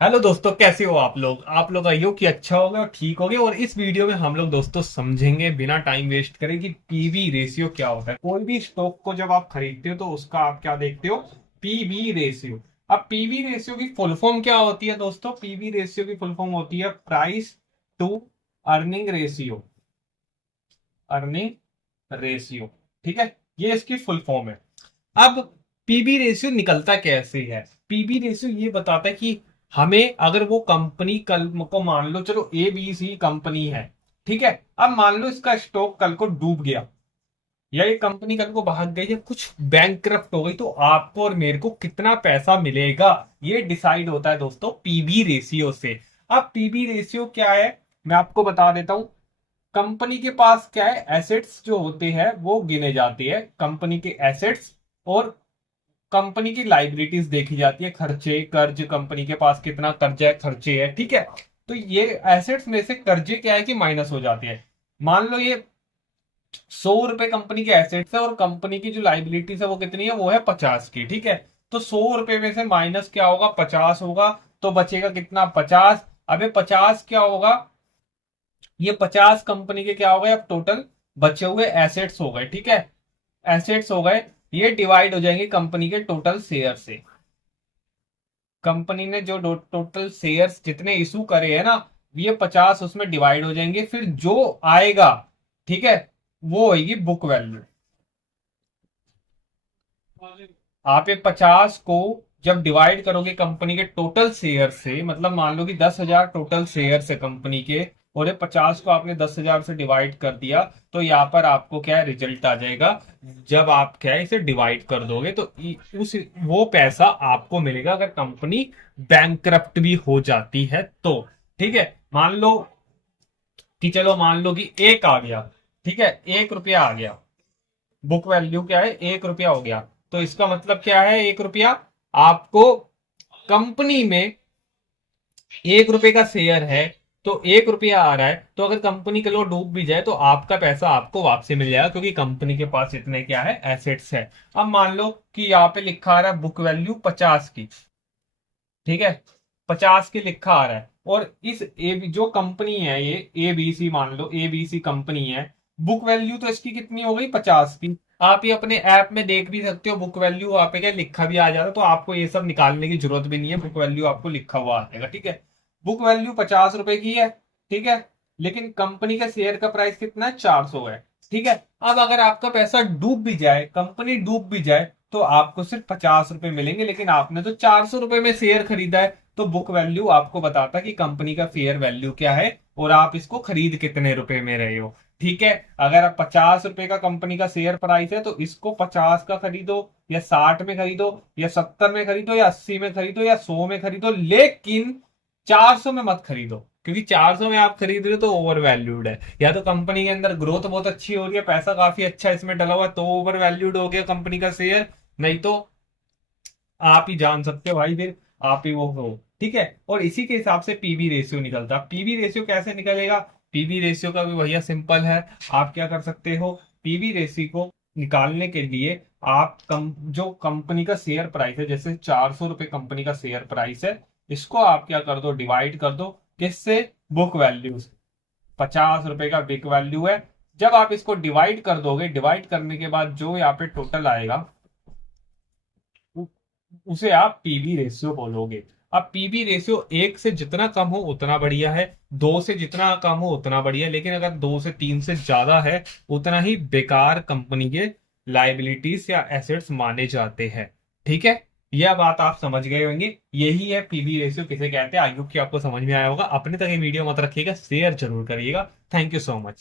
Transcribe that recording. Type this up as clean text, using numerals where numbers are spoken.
Hello दोस्तों, कैसे हो आप लोग आइयो कि अच्छा होगा और ठीक होगे। और इस वीडियो में हम लोग दोस्तों समझेंगे बिना टाइम वेस्ट करे कि पीवी रेशियो क्या होता है। कोई भी स्टॉक को जब आप खरीदते हो तो उसका आप क्या देखते हो? PV ratio. अब पीवी रेशियो की फुल फॉर्म क्या होती है दोस्तों? पीवी रेशियो की फुल फॉर्म होती है price to earning ratio. Earning ratio, ठीक है, ये इसकी फुल फॉर्म है। अब पीबी रेशियो निकलता कैसे है? पीबी रेशियो ये बताता है कि हमें अगर वो कंपनी कल को मान लो, चलो ए बी सी कंपनी है, ठीक है। अब मान लो इसका स्टॉक कल को डूब गया या ये कंपनी कल को भाग गई या कुछ बैंकक्रप्ट हो गई, तो आपको और मेरे को कितना पैसा मिलेगा ये डिसाइड होता है दोस्तों पीबी रेशियो से। अब पीबी रेशियो क्या है मैं आपको बता देता हूं। कंपनी के पास क्या है, एसेट्स जो होते हैं वो गिने जाते हैं, कंपनी के एसेट्स। और कंपनी की लाइबिलिटीज देखी जाती है, खर्चे कर्ज, कंपनी के पास कितना कर्जा है, खर्चे है, ठीक है। तो ये एसेट्स में से कर्जे क्या है कि माइनस हो जाते हैं। मान लो ये 100 रुपए कंपनी के एसेट्स है और कंपनी की जो लाइबिलिटीज है वो कितनी है, वो है 50 की, ठीक है। तो 100 रुपए में से माइनस क्या होगा, 50 होगा। तो बचेगा कितना, 50। अबे 50 क्या होगा, ये 50 कंपनी के क्या हो गए, अब टोटल बचे हुए एसेट्स हो गए, ठीक है। एसेट्स हो गए, ये डिवाइड हो जाएंगे कंपनी के टोटल शेयर से। कंपनी ने जो टोटल शेयर्स जितने इशू करे हैं ना, ये 50 उसमें डिवाइड हो जाएंगे, फिर जो आएगा, ठीक है, वो होगी बुक वैल्यू। आप ये 50 को जब डिवाइड करोगे कंपनी के टोटल शेयर से, मतलब मान लो कि 10,000 टोटल शेयर है कंपनी के, और ये 50 को आपने 10,000 से डिवाइड कर दिया, तो यहाँ पर आपको क्या है, रिजल्ट आ जाएगा। जब आप क्या है इसे डिवाइड कर दोगे तो उस वो पैसा आपको मिलेगा अगर कंपनी बैंकक्रप्ट भी हो जाती है तो, ठीक है। मान लो कि चलो मान लो कि एक आ गया, ठीक है, 1 रुपया आ गया। बुक वैल्यू क्या है, 1 रुपया हो गया। तो इसका मतलब क्या है, 1 रुपया आपको कंपनी में 1 रुपए का शेयर है, तो 1 रुपया आ रहा है। तो अगर कंपनी कल को डूब भी जाए तो आपका पैसा आपको वापसी मिल जाएगा, क्योंकि कंपनी के पास इतने क्या है, एसेट्स है। अब मान लो कि यहाँ पे लिखा आ रहा है बुक वैल्यू 50 की, ठीक है, 50 की लिखा आ रहा है। और इस जो कंपनी है, ये ए बी सी, मान लो ए बी सी कंपनी है, बुक वैल्यू तो इसकी कितनी हो गई, 50 की। आप ये अपने ऐप में देख भी सकते हो, बुक वैल्यू वहां पे क्या लिखा भी आ जाता है, तो आपको ये सब निकालने की जरूरत भी नहीं है, बुक वैल्यू आपको लिखा हुआ आ जाएगा, ठीक है। बुक वैल्यू 50 रुपए की है, ठीक है, लेकिन कंपनी का शेयर का प्राइस कितना है, 400 है, ठीक है। अब अगर आपका पैसा डूब भी जाए, कंपनी डूब भी जाए, तो आपको सिर्फ 50 रुपए मिलेंगे, लेकिन आपने तो 400 रुपए में शेयर खरीदा है। तो बुक वैल्यू आपको बताता कि कंपनी का फेयर वैल्यू क्या है और आप इसको खरीद कितने रुपए में रहे हो, ठीक है। अगर आप 50 रुपए का कंपनी का शेयर प्राइस है तो इसको 50 का खरीदो या 60 में खरीदो या 70 में खरीदो या 80 में खरीदो या 100 में खरीदो, लेकिन 400 में मत खरीदो, क्योंकि 400 में आप खरीद रहे हो तो ओवर वैल्यूड है। या तो कंपनी के अंदर ग्रोथ बहुत अच्छी हो रही है, पैसा काफी अच्छा इसमें डला हुआ है, तो ओवर वैल्यूड हो गया कंपनी का शेयर। नहीं तो आप ही जान सकते हो भाई, फिर आप ही वो हो, ठीक है। और इसी के हिसाब से पीवी रेशियो निकलता। पीवी रेशियो कैसे निकलेगा? पीवी रेशियो का भी भैया सिंपल है। आप क्या कर सकते हो, पीवी रेशियो को निकालने के लिए आप जो कंपनी का शेयर प्राइस है, जैसे 400 रुपए कंपनी का शेयर प्राइस है, इसको आप क्या कर दो, डिवाइड कर दो, किससे, बुक वैल्यू से। 50 रुपए का बिक वैल्यू है। जब आप इसको डिवाइड कर दोगे, डिवाइड करने के बाद जो यहाँ पे टोटल आएगा उसे आप पीवी रेशियो बोलोगे। अब पीवी रेशियो 1 से जितना कम हो उतना बढ़िया है, 2 से जितना कम हो उतना बढ़िया है, लेकिन अगर 2 से 3 से ज्यादा है उतना ही बेकार कंपनी के लाइबिलिटीज या एसेट्स माने जाते हैं, ठीक है। यह बात आप समझ गए होंगे, यही है पीवी रेशियो किसे कहते हैं। आई होप कि आपको समझ में आया होगा। अपने तक ये वीडियो मत रखिएगा, शेयर जरूर करिएगा। Thank you so much.